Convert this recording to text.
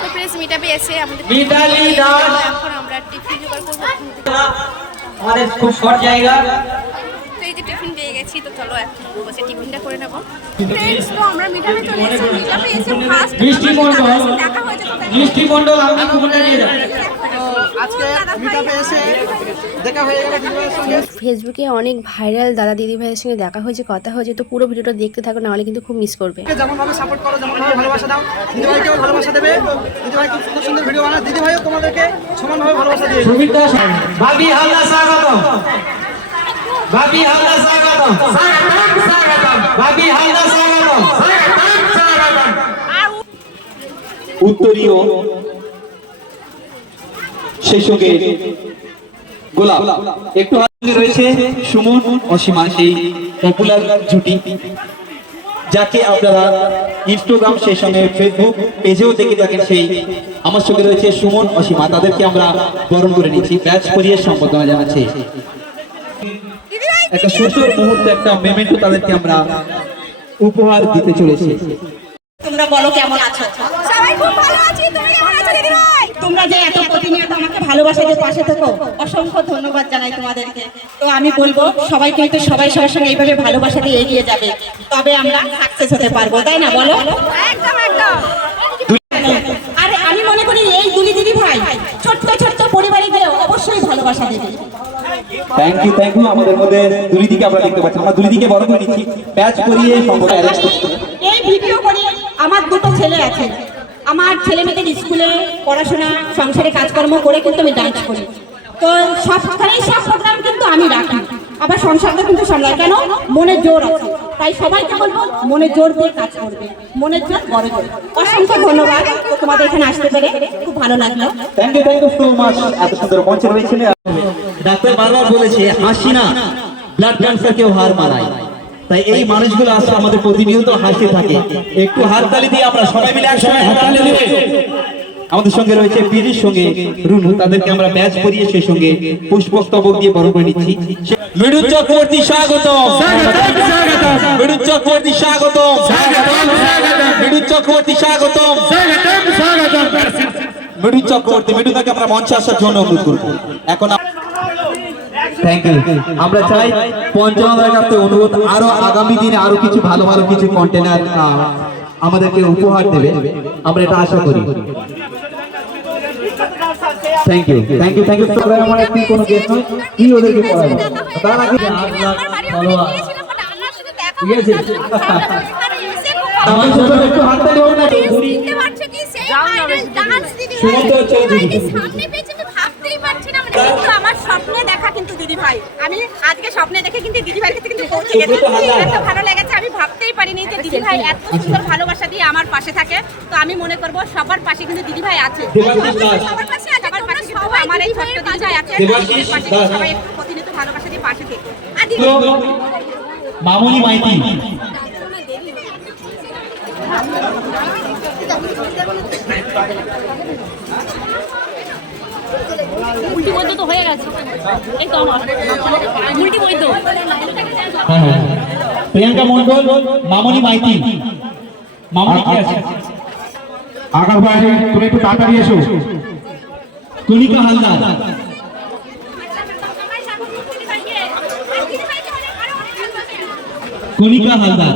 তো প্রেস মিটআপে এসে আমাদের মিতালি দাস এখন আমরা টিফিন জোগাড় করব। আমাদের খুব শর্ট জায়গা। তো এই যে টিফিন পেয়ে গেছি, তো চলো এখন বসে টিফিনটা করে নেব। ফ্রেন্ডস, তো আমরা মিটআপে চলে এসেছি। মিটআপে এসে ফার্স্ট মিষ্টি মণ্ডল দেখা হয়েছে, তো মিষ্টি মণ্ডল আপনি কুপনটা নিয়ে যান। আজকে মিটআপে এসে দেখা হয়ে গেল দিদিভাইয়ের সঙ্গে। ফেসবুকে অনেক ভাইরাল দাদা দিদি ভাইয়ের সঙ্গে দেখা হয়েছে, কথা হয়েছে। তো পুরো ভিডিওটা দেখতে থাকো, নাহলে কিন্তু খুব মিস করবে। যেমন ভাবে সাপোর্ট করো, যেমন ভাবে ভালোবাসা দাও, দিদিভাইকেও ভালোবাসা দেবে। দিদিভাই খুব সুন্দর সুন্দর ভিডিও বানায়, দিদিভাইও তোমাদেরকে সমানভাবে ভালোবাসা দিয়ে। সুমিতা ভাবি হালদা স্বাগতম, ভাবি হালদা স্বাগতম, ভাবি হালদা স্বাগতম। উত্তরীয় সেই সঙ্গে গোলাপ একটু হাতে রয়েছে সুমন অসীমা, সেই পপুলার জুটি যাকে আপনারা ইনস্টাগ্রাম সেই সঙ্গে ফেসবুক পেজেও দেখে থাকেন। সেই আমার সঙ্গে রয়েছে সুমন অসীমা, তাদেরকে আমরা বরণ করে নিচ্ছি, ব্যাচ পরিয়ে সম্বর্ধনা জানাচ্ছি। একটা সুন্দর মুহূর্ত, একটা মেমেন্টো তাদেরকে আমরা উপহার দিতে চলেছি। তোমরা বলো কেমন আছো? সবাই খুব ভালো আছি। তুমি কেমন আছো দিদি ভাই? তোমরা যে এত প্রতিনিয়ত আমাকে ভালোবাসা দিয়ে পাশে থাকো, অসংখ্য ধন্যবাদ জানাই তোমাদেরকে। তো আমি বলবো সবাইকে তো সবাই সবার সঙ্গে এইভাবে ভালোবাসা দিয়ে এগিয়ে যাবে, তবে আমরা সাকসেস হতে পারবো, তাই না বলো? একদম একদম। আর আমি মনে করি এই দুলি দিদি ভাই ছোট্ট ছোট্ট পরিবারে গিয়ে অবশ্যই ভালোবাসা দেবে। থ্যাংক ইউ আমাদের মধ্যে দুলিদিকে আমরা দেখতে পাচ্ছি, আমরা দুলিদিকে বরণ করে নিচ্ছি, ব্যাচ পরিয়ে সম্পর্কে অ্যারেঞ্জ করছি। এই ভিডিও করে আমার দুটো ছেলে আছে, আমার ছেলে মেয়েদের স্কুলে পড়াশোনা সংসারে কাজকর্ম করে কিন্তু আমি ডান্স করি। তো সবখানেই সব প্রোগ্রাম কিন্তু আমি রাখি, আবার সংসারটা কিন্তু সামলাই। কেন? মনের জোর আছে, তাই সবাইকে বলবো মনের জোর দিয়ে কাজ করবে, মনের জোর বড় জোর। অসংখ্য ধন্যবাদ তোমাদের এখানে আসতে পেরে, খুব ভালো লাগলো। Thank you so much. এত সুন্দর মঞ্চে রয়েছিল। ডাক্তার বারবার বলেছে হাসি না ব্লাড ক্যান্সারকেও হার মানায়, তাই এই মানুষগুলো আসলে আমাদের প্রতিনিয়ত হাসতে থাকে। একটু হাততালি দিয়ে আমরা সবাই মিলে একসঙ্গে হাততালি দেব। আমাদের সঙ্গে রয়েছে পিজির সঙ্গে রুনু, তাদেরকে আমরা ব্যাচ পরিয়ে সেই সঙ্গে পুষ্পস্তবক দিয়ে বরণ করে নিচ্ছি। মৃদু চক্রবর্তী স্বাগতম, মৃদু চক্রবর্তী স্বাগতম, মৃদু চক্রবর্তী স্বাগতম, মৃদু চক্রবর্তী। মৃদুদাকে আমরা মঞ্চে আসার জন্য অনুরোধ করবো। এখন থ্যাংক ইউ। আমরা চাই পঞ্চমের কাছে অনুরোধ, আরো আগামী দিনে আরো কিছু ভালো ভালো কিছু কন্টেনার আমাদেরকে উপহার দেবে, আমরা এটা আশা করি। Thank you. আমার একটু কোনো গেস্ট নয়, কি ওদেরকে পড়াবো তার আগে ঠিক আছে। আমার সাথে একটু হাততালি হোক না। বুঝতে পারছো কি সেই ভাইরাল ডান্স দিদি ভাই? সামনে পেয়েছে আমি ভাবতেই পারছি না। মানে কিন্তু আমার স্বপ্নে দেখা কিন্তু দিদি ভাই, আমি আজকে স্বপ্নে দেখে কিন্তু দিদি ভাইয়ের কাছে কিন্তু পৌঁছে গেছি। এত ভালো লেগেছে, আমি ভাবতেই পারিনি যে দিদি ভাই এত সুন্দর ভালোবাসা দিয়ে আমার পাশে থাকে। তো আমি মনে করব সবার পাশে কিন্তু দিদি ভাই আছে, সবার পাশে আছে। সবার পাশে কিন্তু আমার এই ছোট্ট দিদি ভাই আছে, পাশে সবাই প্রতিনিয়ত ভালোবাসা দিয়ে পাশে থেকে। আর দিদি মামুনি মাইতি উল্টি বইতে তো হয়ে গেছে, এই তো আমার উল্টি বই তো। প্রিয়াঙ্কা মন্ডল, মামুনি মাইতি। মামুনি কি আছে? আগার বাইরে তুমি একটু তাড়াতাড়ি এসো। কণিকা হালদার, কণিকা হালদার।